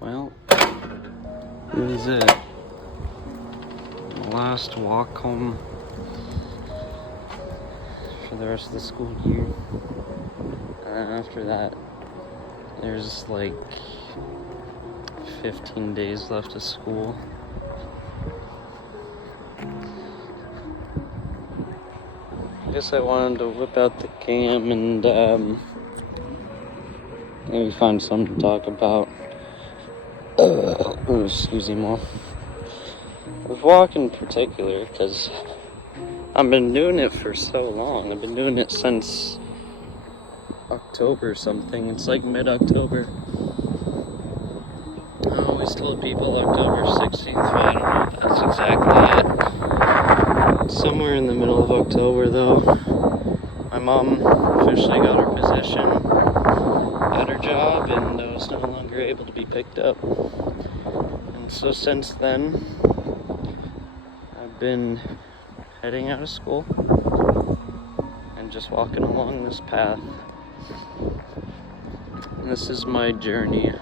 Well, this is it. Last walk home for the rest of the school year. And after that, there's like 15 days left of school. I guess I wanted to whip out the cam and maybe find something to talk about. Excuse me more. With walking in particular, because I've been doing it for so long. I've been doing it since October something. It's like mid-October. I always told people October 16th, but I don't know if that's exactly it. Somewhere in the middle of October, though, my mom officially got her position at her job and was no longer able to be picked up. And so since then, I've been heading out of school and just walking along this path. And this is my journey.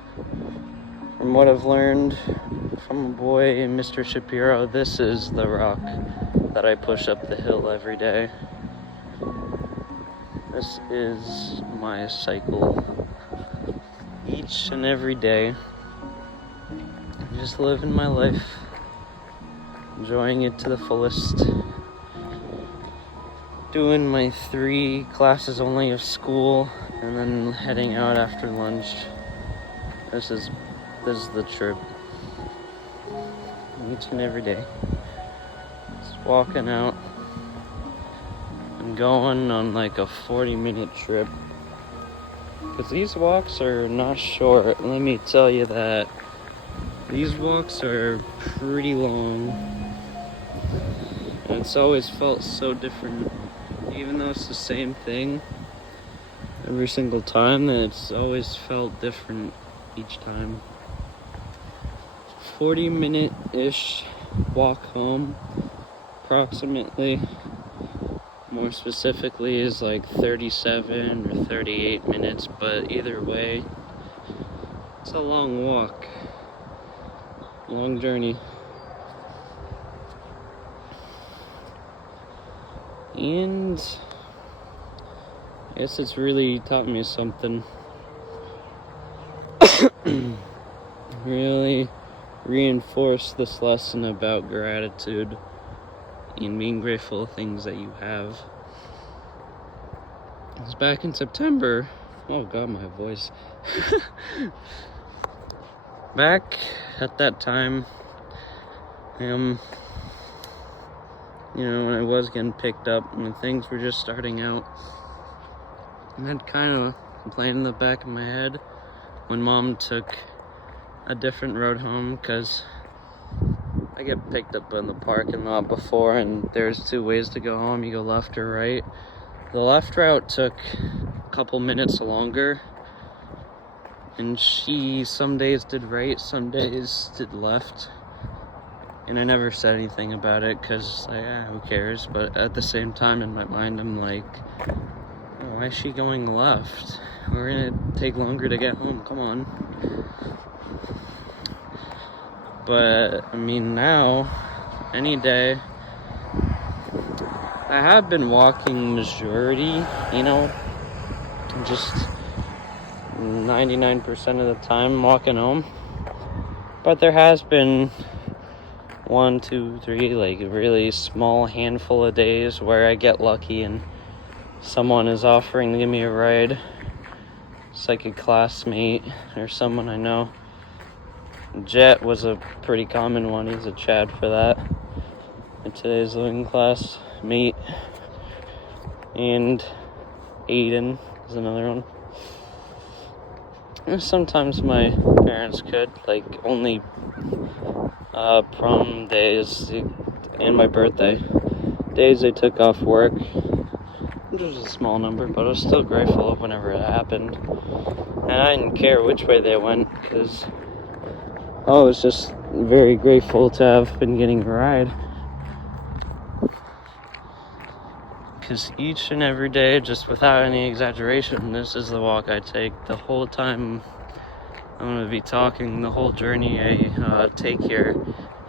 From what I've learned from a boy, Mr. Shapiro, this is the rock that I push up the hill every day. This is my cycle. Each and every day, I'm just living my life, enjoying it to the fullest, doing my 3 classes only of school, and then heading out after lunch. This is the trip. Each and every day. Just walking out. I'm going on like a 40-minute trip. Because these walks are not short. Let me tell you that. These walks are pretty long. And it's always felt so different. Even though it's the same thing every single time, it's always felt different each time. 40-minute-ish walk home, approximately. More specifically is like 37 or 38 minutes, but either way, it's a long walk, long journey. And I guess it's really taught me something. Really reinforced this lesson about gratitude and being grateful for things that you have. It was back in September. Oh god, my voice. Back at that time, when I was getting picked up and things were just starting out, I had kind of a plan in the back of my head when mom took a different road home, because I get picked up in the parking lot before, and there's 2 ways to go home. You go left or right. The left route took a couple minutes longer, and she some days did right, some days did left. And I never said anything about it because, who cares? But at the same time, in my mind, I'm like, oh, why is she going left? We're gonna take longer to get home. Come on. But I mean, now, any day, I have been walking majority, just 99% of the time walking home. But there has been 1, 2, 3, like a really small handful of days where I get lucky and someone is offering to give me a ride. It's like a classmate or someone I know. Jet was a pretty common one. He's a Chad for that. In today's living class, mate. And Aiden is another one. And sometimes my parents could, like only prom days and my birthday days they took off work, which was a small number, but I was still grateful whenever it happened. And I didn't care which way they went, because I was just very grateful to have been getting a ride. Because each and every day, just without any exaggeration, this is the walk I take the whole time I'm going to be talking. The whole journey I take here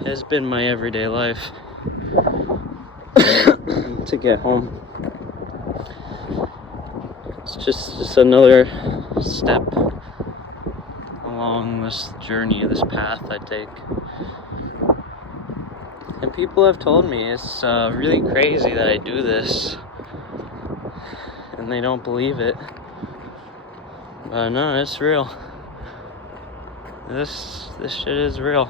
has been my everyday life to get home. It's just another step along this journey, this path I take. And people have told me it's really crazy that I do this, and they don't believe it. But no, it's real. This shit is real.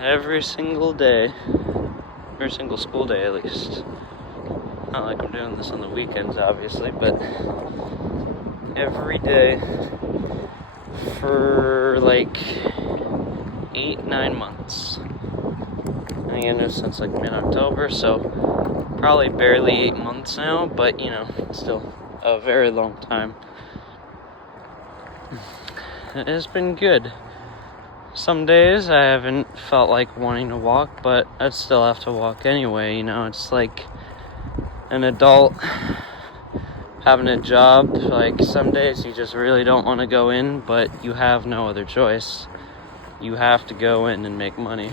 Every single day, every single school day at least. Not like I'm doing this on the weekends, obviously, but every day for like 8-9 months. Again, since like mid-October, so probably barely 8 months now, but you know, still a very long time. It has been good. Some days I haven't felt like wanting to walk, but I'd still have to walk anyway, you know. It's like an adult having a job. Like, some days you just really don't want to go in, but you have no other choice. You have to go in and make money.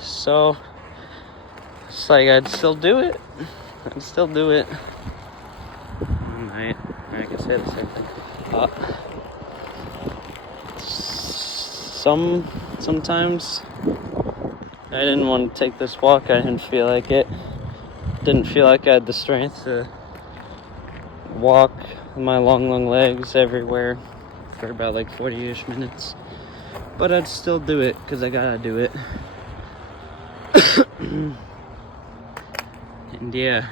So it's like I'd still do it. I can say the same thing. Sometimes I didn't want to take this walk. I didn't feel like it. Didn't feel like I had the strength to walk with my long legs everywhere for about like 40-ish minutes. But I'd still do it because I gotta do it. And yeah,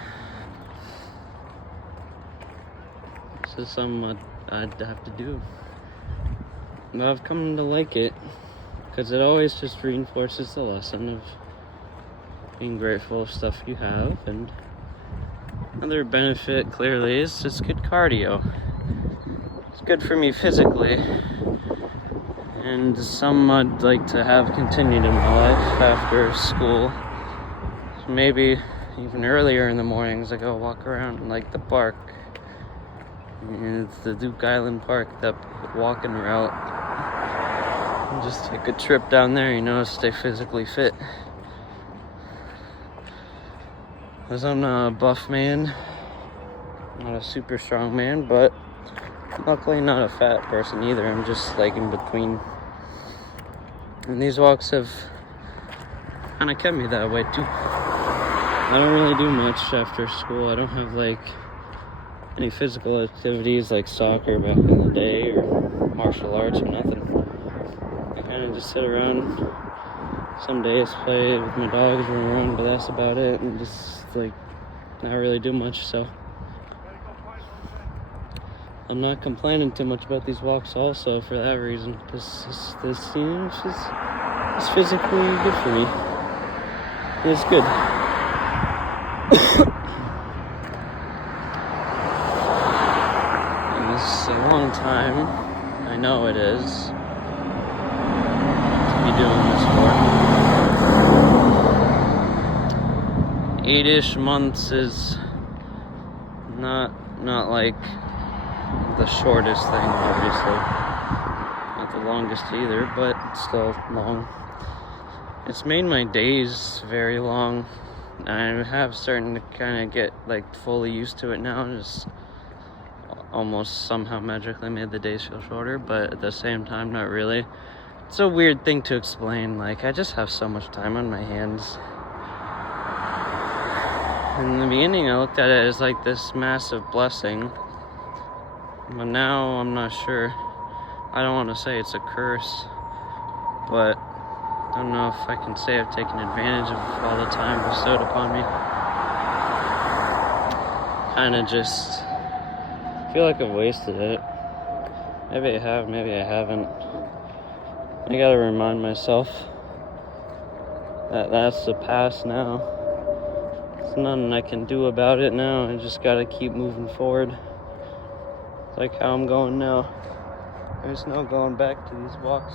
this is something I'd have to do. But I've come to like it because it always just reinforces the lesson of being grateful of stuff you have. And another benefit clearly is it's good cardio. It's good for me physically, and some I'd like to have continued in my life after school. So maybe even earlier in the mornings I go walk around like the park. And it's the Duke Island Park, that walking route. And just take a trip down there, you know, stay physically fit. Because I'm not a buff man, not a super strong man, but luckily not a fat person either. I'm just like in between. And these walks have kind of kept me that way too. I don't really do much after school. I don't have like any physical activities like soccer back in the day or martial arts or nothing. I kind of just sit around. Some days play with my dogs, run around, but that's about it. And just like not really do much. So I'm not complaining too much about these walks also for that reason. This you know, it's physically good for me. It's good. It's a long time, I know it is, to be doing this for. 8-ish months is not like the shortest thing, obviously. Not the longest either, but still long. It's made my days very long. I have starting to kind of get like fully used to it now. Just almost somehow magically made the days feel shorter, but at the same time, not really. It's a weird thing to explain. Like, I just have so much time on my hands. In the beginning, I looked at it as like this massive blessing, but now I'm not sure. I don't want to say it's a curse, but I don't know if I can say I've taken advantage of all the time bestowed upon me. Kind of just feel like I've wasted it. Maybe I have, maybe I haven't. I gotta remind myself that that's the past now. There's nothing I can do about it now. I just gotta keep moving forward. It's like how I'm going now. There's no going back to these walks.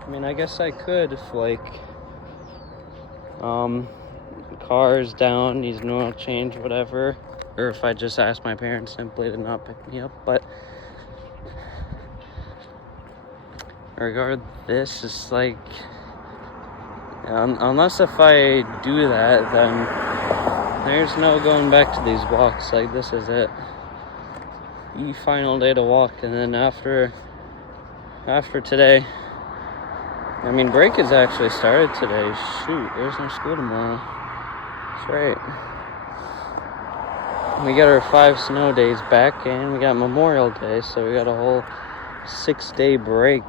I mean, I guess I could if like the car is down, needs an oil change, whatever, or if I just asked my parents simply to not pick me up. But regard this, it's like, unless if I do that, then there's no going back to these walks. Like, this is it. The final day to walk, and then after today, I mean, break has actually started today. Shoot, there's no school tomorrow. That's right. We got our 5 snow days back, and we got Memorial Day, so we got a whole 6-day break.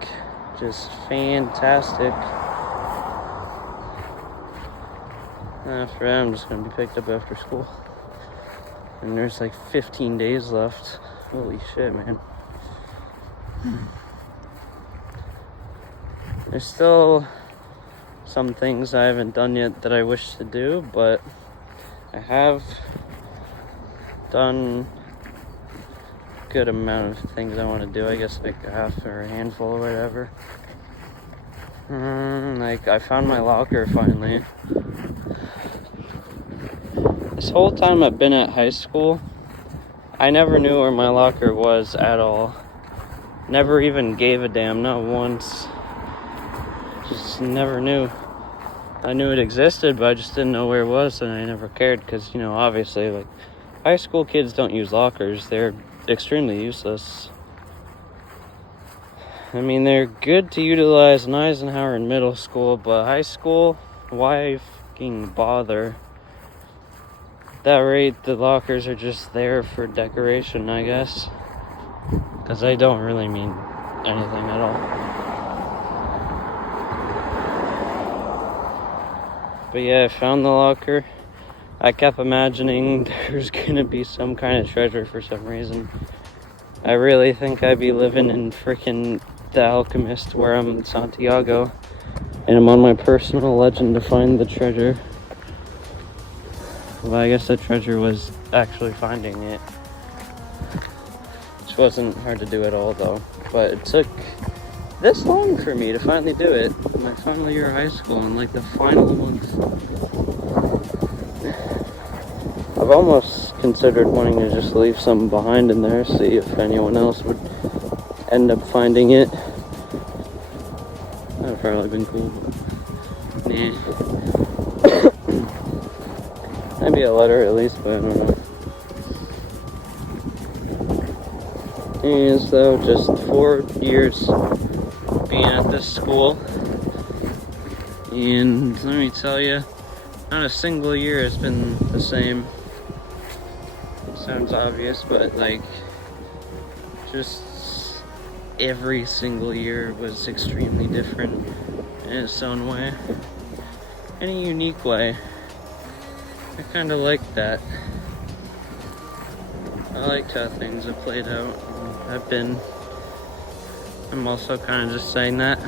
Just fantastic. After that, I'm just going to be picked up after school. And there's like 15 days left. Holy shit, man. There's still some things I haven't done yet that I wish to do, but I have done a good amount of things I want to do. I guess like a half or a handful or whatever. Like, I found my locker finally. This whole time I've been at high school, I never knew where my locker was at all. Never even gave a damn, not once. Just never knew. I knew it existed, but I just didn't know where it was, and I never cared, because, you know, obviously, like, high school kids don't use lockers. They're extremely useless. I mean, they're good to utilize in Eisenhower in middle school, but high school, why fucking bother? At that rate, the lockers are just there for decoration, I guess. Because they don't really mean anything at all. But yeah, I found the locker. I kept imagining there's gonna be some kind of treasure for some reason. I really think I'd be living in freaking The Alchemist, where I'm in Santiago, and I'm on my personal legend to find the treasure. Well, I guess the treasure was actually finding it. Which wasn't hard to do at all, though. But it took this long for me to finally do it. My final year of high school, and like the final month. I've almost considered wanting to just leave something behind in there, see if anyone else would end up finding it. That would probably been cool, but nah. Maybe a letter at least, but I don't know. And so, just 4 years being at this school, and let me tell you, not a single year has been the same. It sounds obvious, but like, just every single year was extremely different in its own way, in a unique way. I kind of like that. I liked how things have played out. I'm also kind of just saying that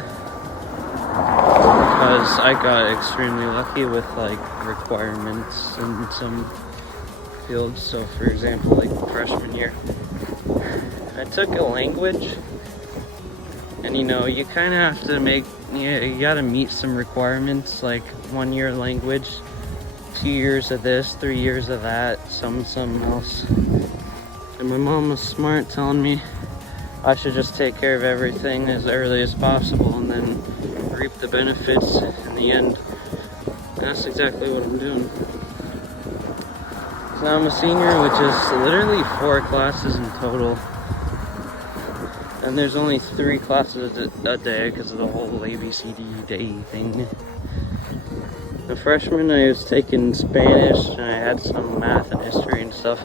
because I got extremely lucky with like requirements in some fields. So for example, like freshman year, I took a language, and you know, you kind of have to you gotta meet some requirements, like 1 year language, 2 years of this, 3 years of that, something else. And my mom was smart, telling me I should just take care of everything as early as possible and then reap the benefits in the end. And that's exactly what I'm doing. So I'm a senior, which is literally 4 classes in total. And there's only 3 classes a day because of the whole ABCD day thing. The freshman, I was taking Spanish, and I had some math and history and stuff.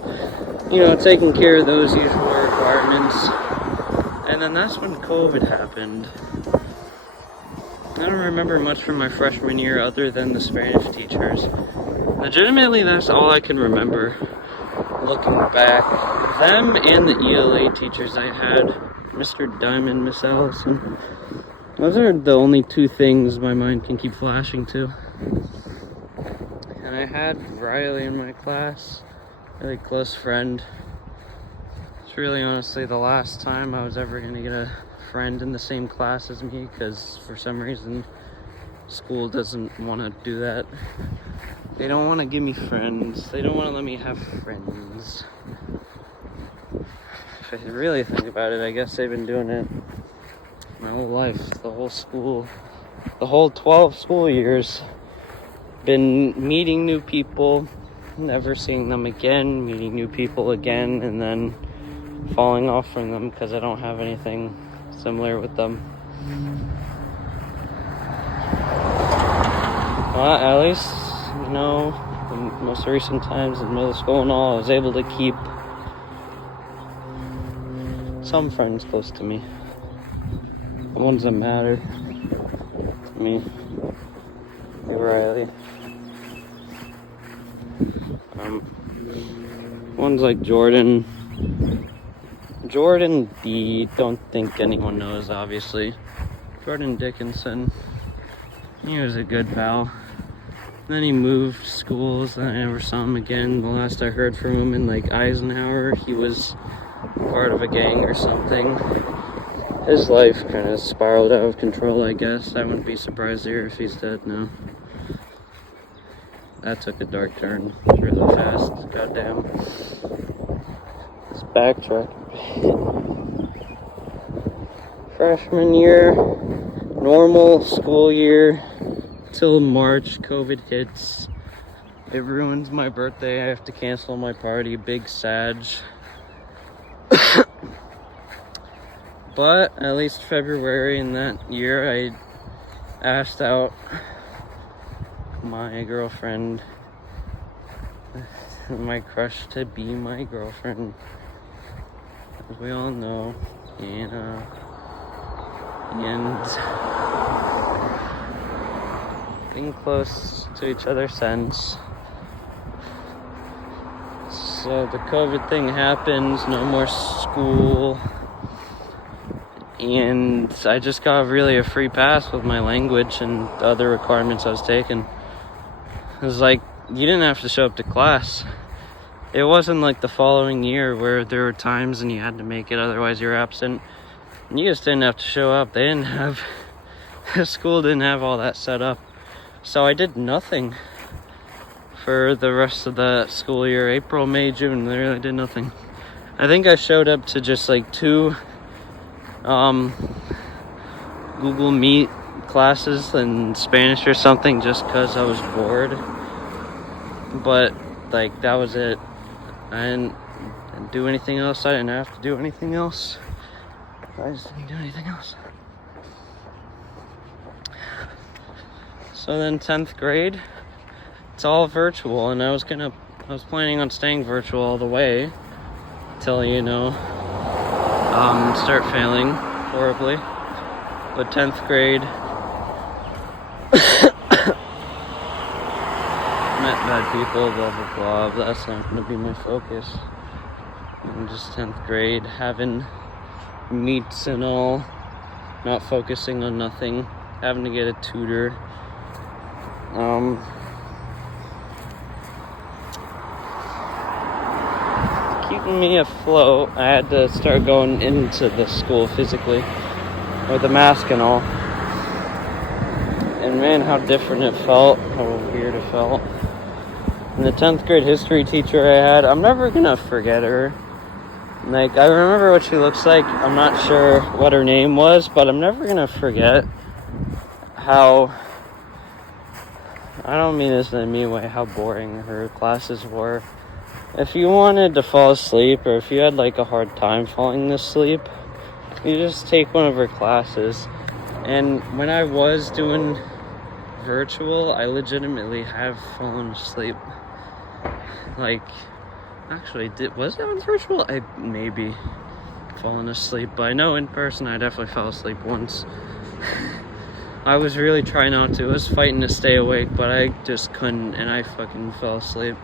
You know, taking care of those usual requirements. And then that's when COVID happened. I don't remember much from my freshman year other than the Spanish teachers. Legitimately, that's all I can remember looking back. Them and the ELA teachers I had, Mr. Diamond, Miss Allison. Those are the only 2 things my mind can keep flashing to. And I had Riley in my class, really close friend. It's really honestly the last time I was ever going to get a friend in the same class as me, because for some reason school doesn't want to do that. They don't want to give me friends. They don't want to let me have friends. If I really think about it, I guess they've been doing it my whole life, the whole 12 school years. Been meeting new people, never seeing them again, meeting new people again, and then falling off from them because I don't have anything similar with them. But at least, you know, the most recent times in middle school and all, I was able to keep some friends close to me. The ones that mattered to me. Riley. Ones like Jordan D, don't think anyone knows, obviously. Jordan Dickinson, he was a good pal. Then he moved schools, and I never saw him again. The last I heard from him in like Eisenhower, he was part of a gang or something. His life kind of spiraled out of control, I guess. I wouldn't be surprised here if he's dead now. That took a dark turn really fast. Goddamn. Let's backtrack. Freshman year, normal school year, till March, COVID hits. It ruins my birthday. I have to cancel my party. Big Sag. But at least February in that year, I asked out my girlfriend, my crush to be my girlfriend, as we all know, and been close to each other since. So the COVID thing happens, no more school, and I just got really a free pass with my language and the other requirements I was taking. It was like, you didn't have to show up to class. It wasn't like the following year where there were times and you had to make it, otherwise you're absent. And you just didn't have to show up. The school didn't have all that set up. So I did nothing for the rest of the school year. April, May, June, I really did nothing. I think I showed up to just like 2 Google Meet classes in Spanish or something, just because I was bored. But like, that was it. I didn't do anything else. I didn't have to do anything else. I just didn't do anything else. So then 10th grade, it's all virtual, and I was planning on staying virtual all the way till, you know, start failing horribly. But 10th grade, met bad people, blah blah blah. That's not going to be my focus. I'm just 10th grade, having meets and all, not focusing on nothing, having to get a tutor. Keeping me afloat, I had to start going into the school physically with a mask and all. And man, how different it felt, how weird it felt. And the 10th grade history teacher I had, I'm never gonna forget her. Like, I remember what she looks like. I'm not sure what her name was, but I'm never gonna forget how, I don't mean this in a mean way, how boring her classes were. If you wanted to fall asleep, or if you had like a hard time falling asleep, you just take one of her classes. And when I was doing virtual, I legitimately have fallen asleep. Like, actually, was that on virtual? I maybe fallen asleep, but I know in person I definitely fell asleep once. I was really trying not to. I was fighting to stay awake, but I just couldn't, and I fucking fell asleep.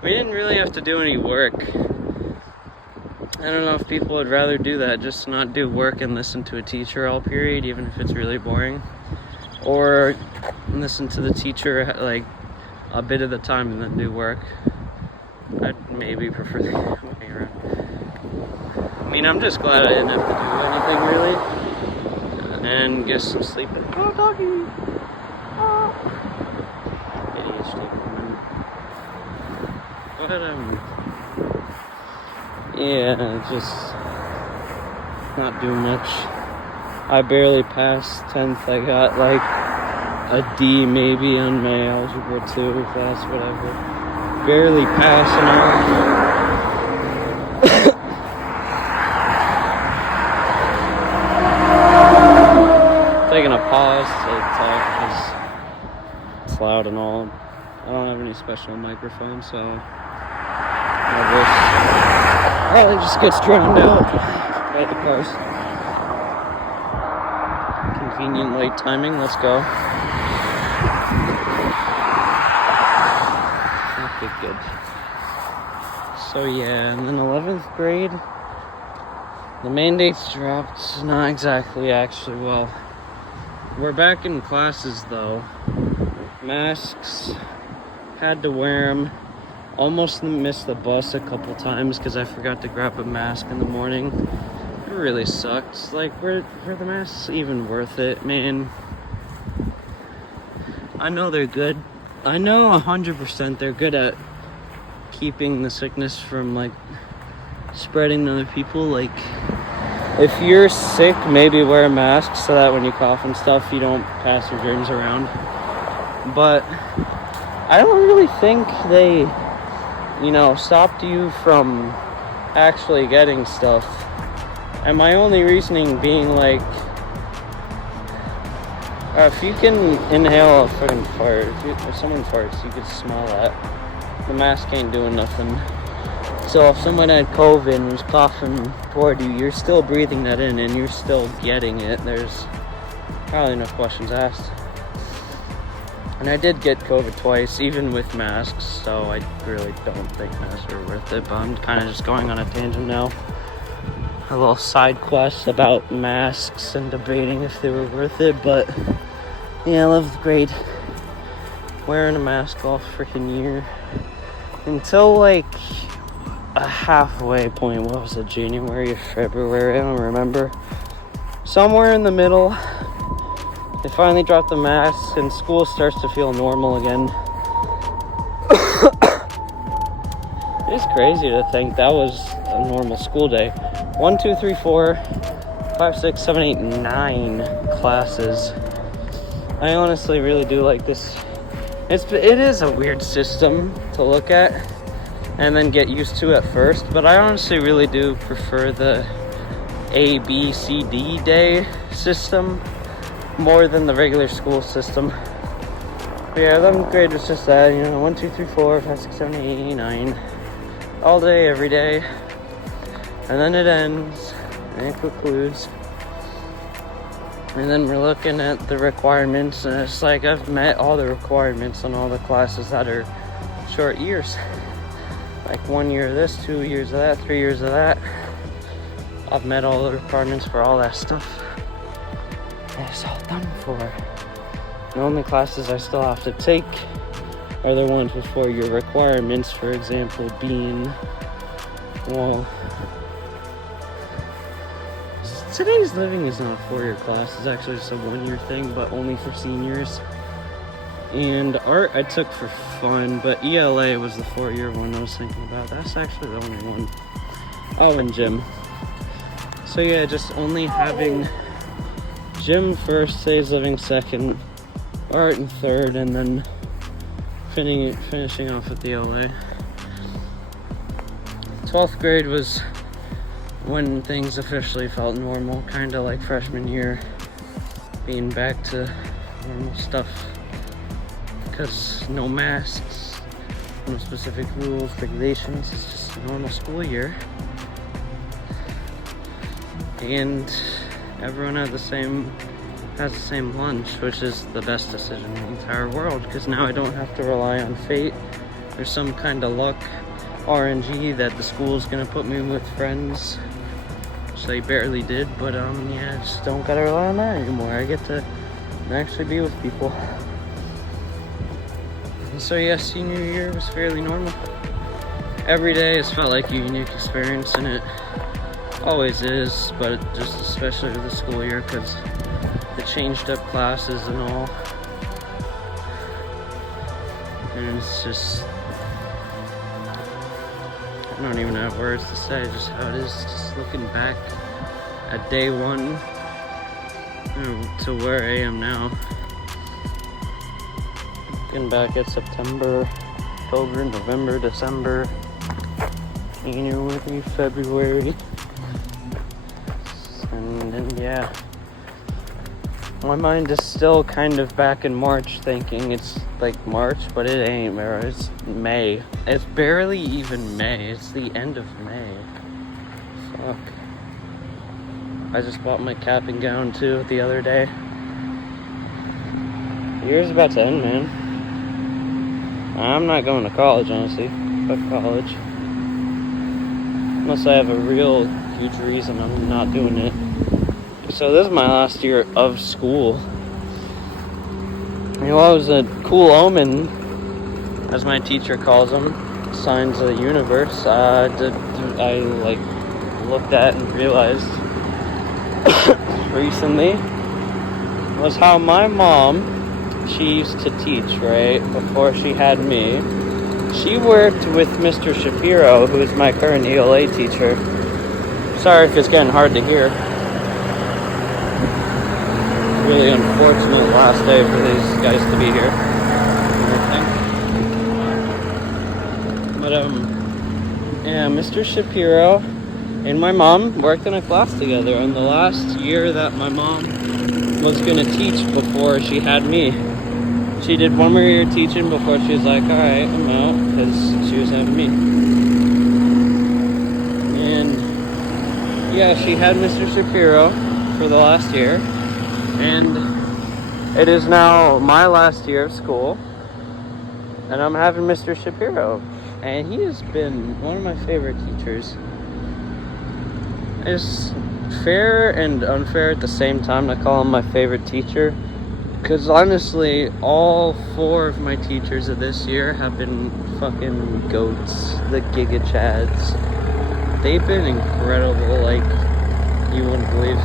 We didn't really have to do any work. I don't know if people would rather do that, just not do work and listen to a teacher all period, even if it's really boring. Or listen to the teacher like a bit of the time and then do work. I'd maybe prefer the other way around. I mean, I'm just glad I didn't have to do anything really. And get some sleep. Oh, doggy! Oh. ADHD woman. But, yeah, just not do much. I barely passed 10th. I got like a D maybe on my algebra 2 class, whatever. Barely passing all. Taking a pause to talk because it's loud and all. I don't have any special microphones, so my voice probably just gets drowned out by the cars. Convenient late timing, let's go. Okay, good. So yeah, and then 11th grade, the mandates dropped. Not exactly, actually, well. We're back in classes though. Masks, had to wear them. Almost missed the bus a couple times because I forgot to grab a mask in the morning. It really sucks. Like, were the masks even worth it, man? I know they're good. I know 100% they're good at keeping the sickness from like spreading to other people. Like, if you're sick, maybe wear a mask so that when you cough and stuff, you don't pass your germs around. But I don't really think they, stopped you from actually getting stuff. And my only reasoning being like, if you can inhale a fucking fart, if someone farts, you can smell that. The mask ain't doing nothing. So if someone had COVID and was coughing toward you, you're still breathing that in and you're still getting it. There's probably no questions asked. And I did get COVID twice, even with masks, so I really don't think masks are worth it. But I'm kind of just going on a tangent now. A little side quest about masks and debating if they were worth it. But yeah, 11th grade, wearing a mask all freaking year. Until like a halfway point, what was it, January or February, I don't remember. Somewhere in the middle, they finally dropped the masks and school starts to feel normal again. It's crazy to think that was a normal school day. 1, 2, 3, 4, 5, 6, 7, 8, 9 classes. I honestly really do like this. It is a weird system to look at and then get used to at first, but I honestly really do prefer the A, B, C, D day system more than the regular school system. But yeah, 11th grade was just that, 1, 2, 3, 4, 5, 6, 7, 8, 9. All day, every day. And then it ends, and it concludes. And then we're looking at the requirements, and it's like I've met all the requirements on all the classes that are short years. Like 1 year of this, 2 years of that, 3 years of that. I've met all the requirements for all that stuff. And it's all done for. The only classes I still have to take are the ones before your requirements, for example, being, well, today's living is not a 4-year class. It's actually just a 1-year thing, but only for seniors. And art I took for fun, but ELA was the 4-year one I was thinking about. That's actually the only one. Oh, and gym. So yeah, just only having gym first, today's living second, art in third, and then finishing off with the ELA. 12th grade was when things officially felt normal, kind of like freshman year, being back to normal stuff. Because no masks, no specific rules, regulations, it's just a normal school year. And everyone has the same lunch, which is the best decision in the entire world, because now I don't have to rely on fate or some kind of luck, RNG, that the school's gonna put me with friends, which they barely did, but yeah, I just don't gotta rely on that anymore. I get to actually be with people. And so yeah, senior year was fairly normal. Every day has felt like a unique experience, and it always is, but just especially with the school year, because they changed up classes and all. And it's just, I don't even have words to say just how it is, just looking back at day one to where I am now. Looking back at September, October, November, December, January, February, and then yeah. My mind is still kind of back in March, thinking it's like March, but it ain't, bro. It's May. It's barely even May. It's the end of May. Fuck. I just bought my cap and gown too the other day. The year's about to end, man. I'm not going to college, honestly. Fuck college. Unless I have a real huge reason I'm not doing it. So this is my last year of school. You know, I was a cool omen, as my teacher calls them, signs of the universe. I looked at and realized recently was how my mom, she used to teach, right, before she had me. She worked with Mr. Shapiro, who is my current ELA teacher. Sorry if it's getting hard to hear. Really unfortunate last day for these guys to be here. But yeah, Mr. Shapiro and my mom worked in a class together on the last year that my mom was gonna teach before she had me. She did one more year teaching before she was like, alright, I'm out, because she was having me. And yeah, she had Mr. Shapiro for the last year. And it is now my last year of school, and I'm having Mr. Shapiro, and he has been one of my favorite teachers. It's fair and unfair at the same time to call him my favorite teacher, because honestly, all 4 of my teachers of this year have been fucking goats, the Giga Chads. They've been incredible, like, you wouldn't believe.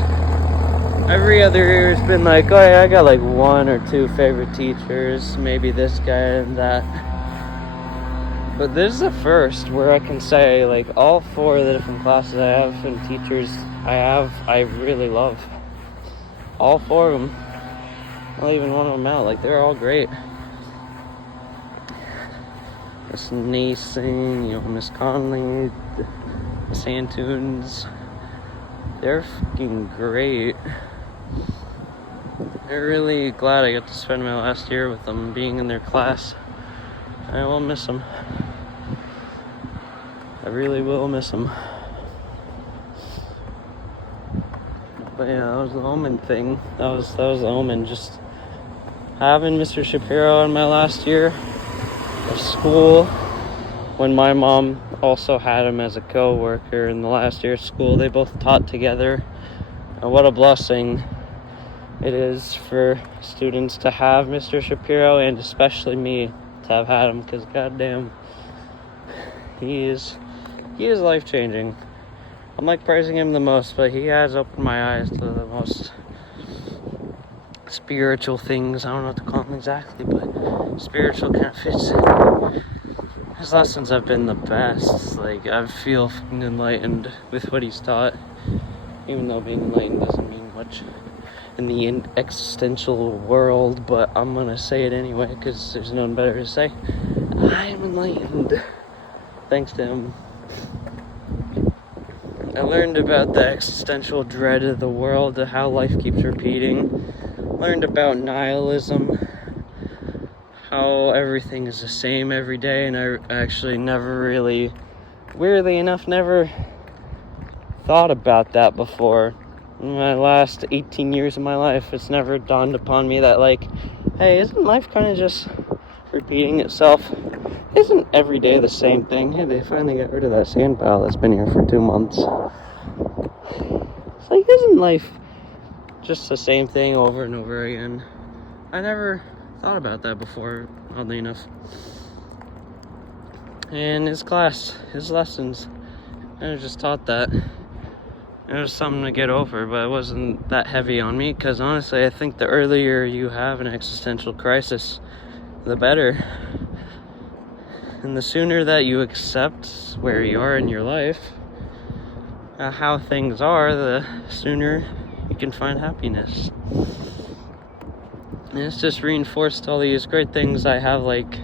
Every other year has been like, oh yeah, I got like 1 or 2 favorite teachers, maybe this guy and that. But this is the first where I can say, like, all 4 of the different classes I have and teachers I really love. All 4 of them. I'll even one of them out. Like, they're all great. Miss Nason, you know, Miss Conley, Miss Antunes. They're fucking great. I'm really glad I got to spend my last year with them, being in their class. I will miss them. I really will miss them. But yeah, that was the omen thing. That was the omen. Just having Mr. Shapiro in my last year of school, when my mom also had him as a co-worker in the last year of school. They both taught together. And what a blessing it is for students to have Mr. Shapiro, and especially me to have had him, because goddamn, he is life-changing. I'm like praising him the most, but he has opened my eyes to the most spiritual things. I don't know what to call them exactly, but spiritual kind of fits in. His lessons have been the best. Like, I feel enlightened with what he's taught, even though being enlightened doesn't mean much in the existential world, but I'm gonna say it anyway because there's no one better to say. I am enlightened thanks to him. I learned about the existential dread of the world, how life keeps repeating. Learned about nihilism, how everything is the same every day, and I actually never really, weirdly enough, never thought about that before. In my last 18 years of my life, it's never dawned upon me that, like, hey, isn't life kind of just repeating itself? Isn't every day the same thing? Hey, they finally got rid of that sand pile that's been here for 2 months. It's like, isn't life just the same thing over and over again? I never thought about that before, oddly enough. And his class, his lessons, I was just taught that. It was something to get over, but it wasn't that heavy on me, because honestly, I think the earlier you have an existential crisis, the better. And the sooner that you accept where you are in your life, how things are, the sooner you can find happiness. And it's just reinforced all these great things I have like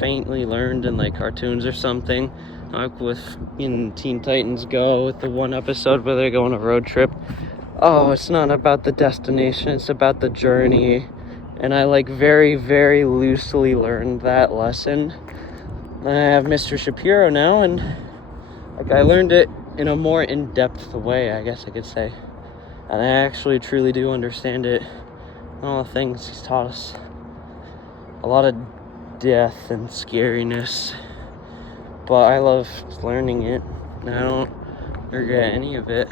faintly learned in like cartoons or something, like with Teen Titans Go, with the one episode where they go on a road trip. Oh, it's not about the destination, it's about the journey. And I like very, very loosely learned that lesson. And I have Mr. Shapiro now, and like I learned it in a more in-depth way, I guess I could say. And I actually truly do understand it. All the things he's taught us. A lot of death and scariness. But I love learning it. And I don't regret any of it.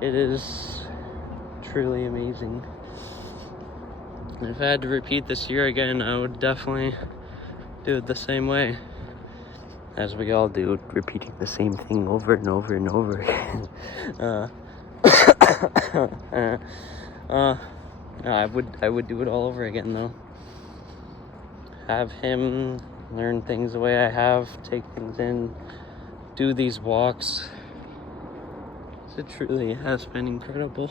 It is truly amazing. And if I had to repeat this year again, I would definitely do it the same way. As we all do, repeating the same thing over and over and over again. I would do it all over again though. Have him learn things the way I have, take things in, do these walks. It truly has been incredible.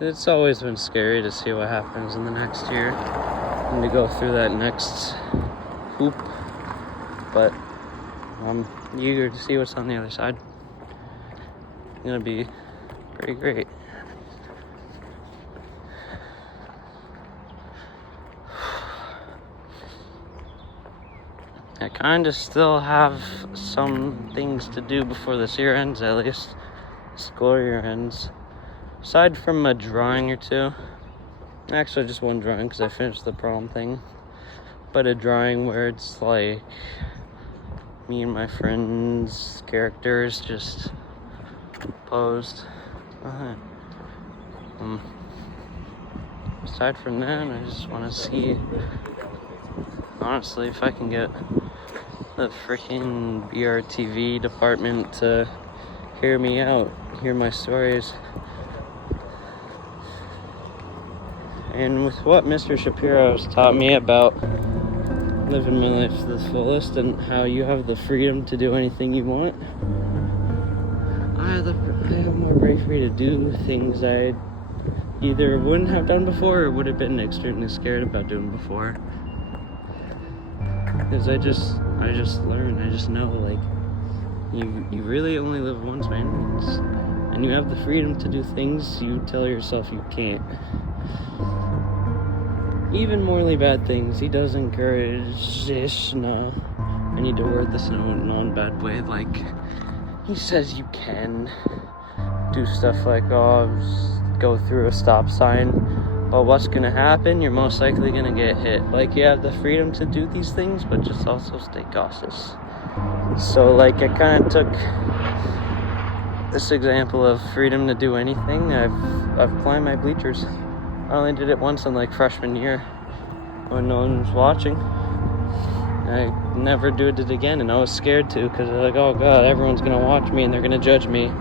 It's always been scary to see what happens in the next year and to go through that next hoop, but I'm eager to see what's on the other side. It's gonna be pretty great. I kind of still have some things to do before this year ends, at least. School year ends. Aside from a drawing or two. Actually, just one drawing because I finished the prom thing. But a drawing where it's like me and my friends' characters just posed. Aside from that, I just want to see, honestly, if I can get the freaking BRTV department to hear me out, hear my stories. And with what Mr. Shapiro has taught me about living my life to the fullest and how you have the freedom to do anything you want, I have more bravery to do things I either wouldn't have done before or would have been extremely scared about doing before. Because I just learn, I just know, like, you really only live once, man. And you have the freedom to do things you tell yourself you can't. Even morally bad things. He does encourage this. No, I need to word this in a non-bad way. Like, he says you can do stuff like, go through a stop sign. But what's gonna happen? You're most likely gonna get hit. Like, you have the freedom to do these things, but just also stay cautious. So, like, I kind of took this example of freedom to do anything. I've climbed my bleachers. I only did it once in like freshman year when no one was watching. I never did it again, and I was scared to because they're like, oh god, everyone's gonna watch me and they're gonna judge me.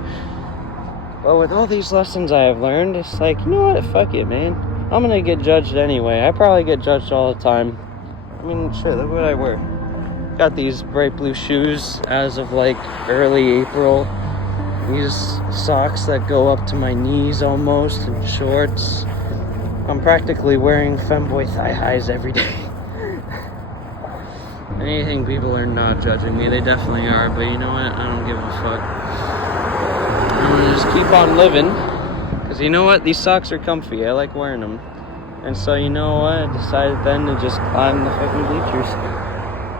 But with all these lessons I have learned, it's like, you know what, fuck it, man. I'm gonna get judged anyway. I probably get judged all the time. I mean, shit, look what I wear. Got these bright blue shoes as of like early April. These socks that go up to my knees almost, and shorts. I'm practically wearing femboy thigh highs every day. Anything people are not judging me, they definitely are, but you know what? I don't give a fuck. I'm gonna just keep on living, because you know what? These socks are comfy. I like wearing them. And so, you know what? I decided then to just climb the fucking bleachers.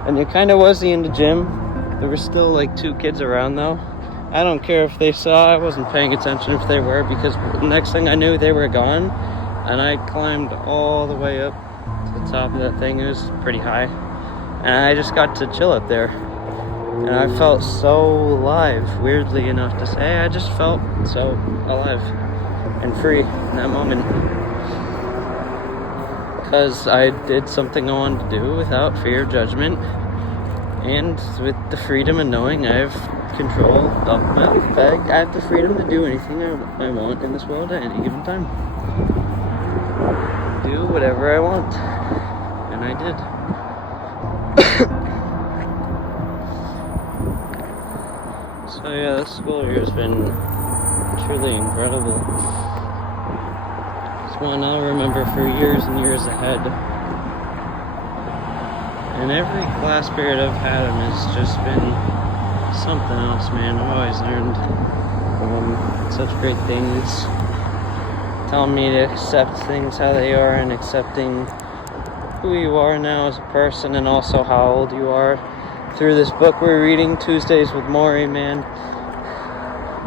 And it kind of was the end of gym. There were still like 2 kids around though. I don't care if they saw. I wasn't paying attention if they were, because the next thing I knew, they were gone. And I climbed all the way up to the top of that thing. It was pretty high. And I just got to chill up there. And I felt so alive, weirdly enough to say. I just felt so alive and free in that moment. Because I did something I wanted to do without fear of judgment. And with the freedom of knowing I have control of my life. I have the freedom to do anything I want in this world at any given time. Do whatever I want. And I did. So yeah, this school year has been truly incredible. It's one I'll remember for years and years ahead. And every class period I've had him has just been something else, man. I've always learned such great things. Telling me to accept things how they are and accepting who you are now as a person and also how old you are. Through this book we're reading, Tuesdays with Maury, man.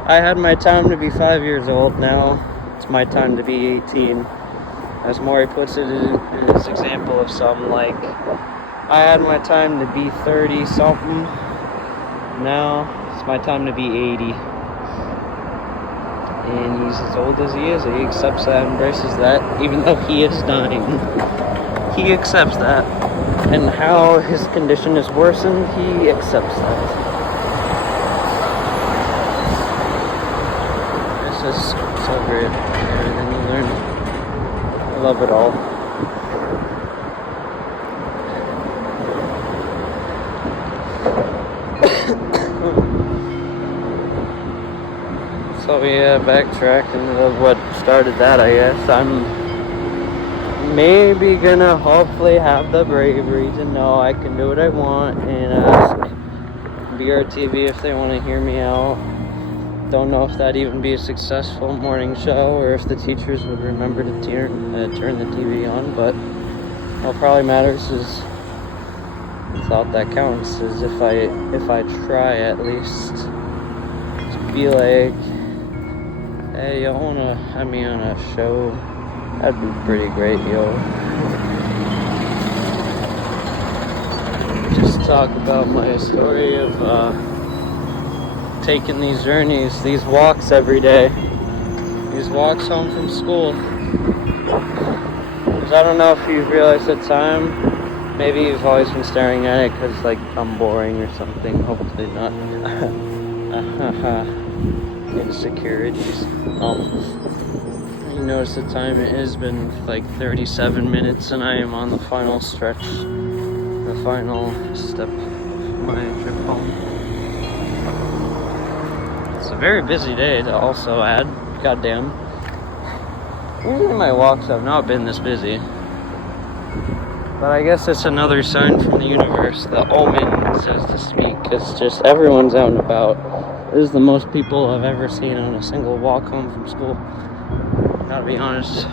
I had my time to be 5 years old. Now it's my time to be 18. As Maury puts it in his example of something like, I had my time to be 30 something. Now it's my time to be 80. And he's as old as he is. He accepts that, embraces that, even though he is dying. He accepts that. And how his condition is worsened, he accepts that. It's just so great. Everything you learn. I love it all. So yeah, backtracking to what started that, I guess. I'm maybe gonna hopefully have the bravery to know I can do what I want and ask BRTV if they want to hear me out. Don't know if that'd even be a successful morning show or if the teachers would remember to turn the TV on, but what probably matters is the thought that counts is if I try at least to be like, hey, y'all wanna have me on a show? That'd be pretty great, yo. Just talk about my story of taking these journeys, these walks every day. These walks home from school. Because I don't know if you've realized at time, maybe you've always been staring at it because like I'm boring or something. Hopefully not. Insecurities. You notice the time it has been like 37 minutes and I am on the final stretch, the final step of my trip home. It's a very busy day to also add. Goddamn. Usually my walks have not been this busy. But I guess it's another sign from the universe, the omen, so to speak. It's just everyone's out and about. This is the most people I've ever seen on a single walk home from school. Gotta be honest.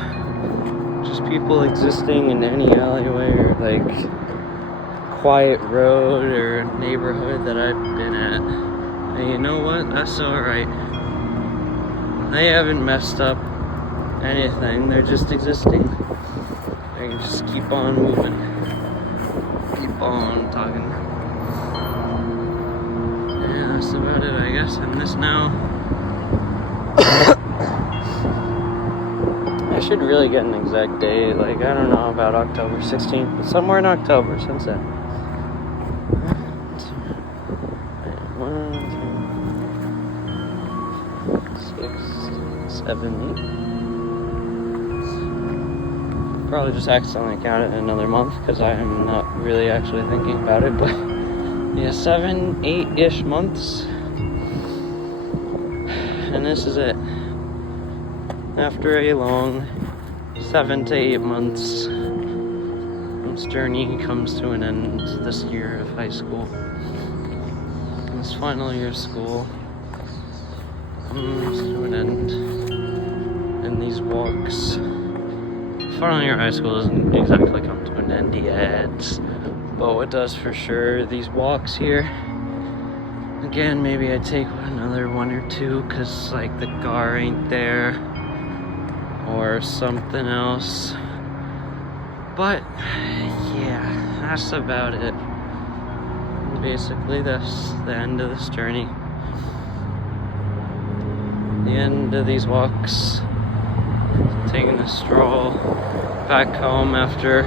Just people existing in any alleyway or like quiet road or neighborhood that I've been at. And you know what? That's alright. They haven't messed up anything. They're just existing. They can just keep on moving. Keep on talking. Yeah, that's about it, I guess. And this now. I should really get an exact date. Like, I don't know about October 16th, but somewhere in October, since then. 1, 2, 6, 7, 8. Probably just accidentally counted another month because I am not really actually thinking about it, but yeah, 7, 8-ish months. And this is it. After a long 7 to 8 months, this journey comes to an end this year of high school. This final year of school comes to an end. And these walks. Final year of high school doesn't exactly come to an end yet. But what does for sure, these walks here. Again, maybe I take another 1 or 2 because like the car ain't there. Or something else. But yeah, that's about it. Basically, that's the end of this journey. The end of these walks. Taking a stroll back home after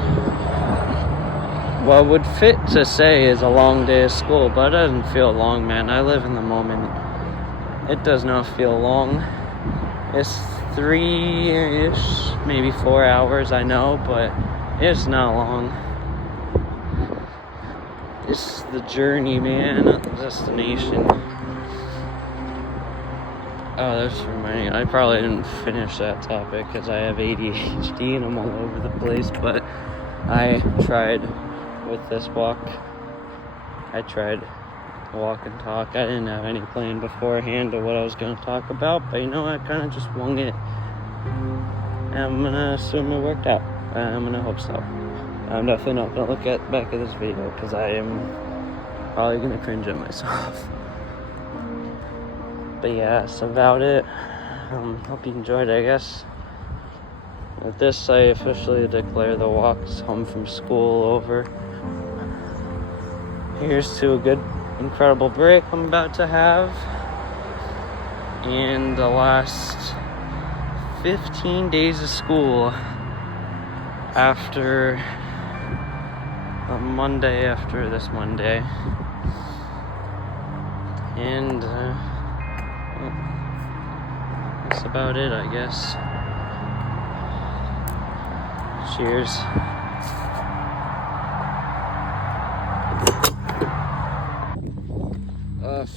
what would fit to say is a long day of school, but it doesn't feel long, man. I live in the moment. It does not feel long. It's 3-ish, maybe 4 hours, I know, but it's not long. It's the journey, man, not the destination. Oh, that's reminding me. I probably didn't finish that topic because I have ADHD and I'm all over the place, but I tried with this walk. I tried walk and talk. I didn't have any plan beforehand of what I was going to talk about, but you know, I kind of just wung it. And I'm going to assume it worked out. I'm going to hope so. I'm definitely not going to look back at this video because I am probably going to cringe at myself. But yeah, that's about it. Hope you enjoyed it, I guess. With this, I officially declare the walks home from school over. Here's to a good, incredible break I'm about to have. And the last 15 days of school after a Monday after this Monday. And well, that's about it, I guess. Cheers.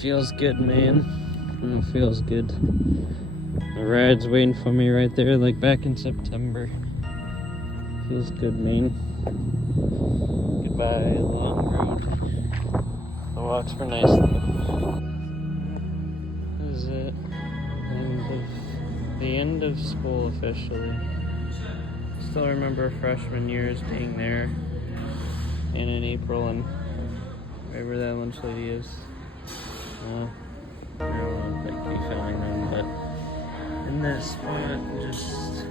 Feels good, man. Feels good. The ride's waiting for me right there, like back in September. Feels good, man. Goodbye, long road. The walks were nice, though. This is it. The end of school officially. Still remember freshman years being there, and in April, and wherever that lunch lady is. I don't know if I keep filming them, but in that spot, just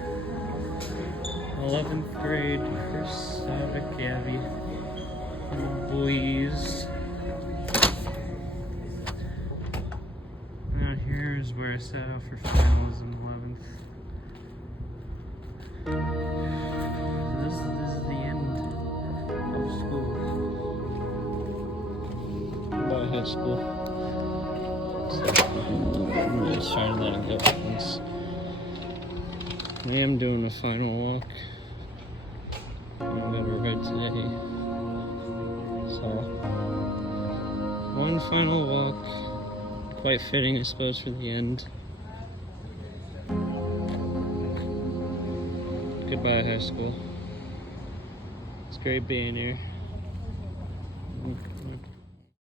11th grade, first Savic Gabby, boys. Now here's where I set out for finals in 11th. This is the end of school. Goodbye, high school. I'm just trying to let it go once. I am doing a final walk. I'm gonna ride today. So, one final walk. Quite fitting, I suppose, for the end. Goodbye, high school. It's great being here.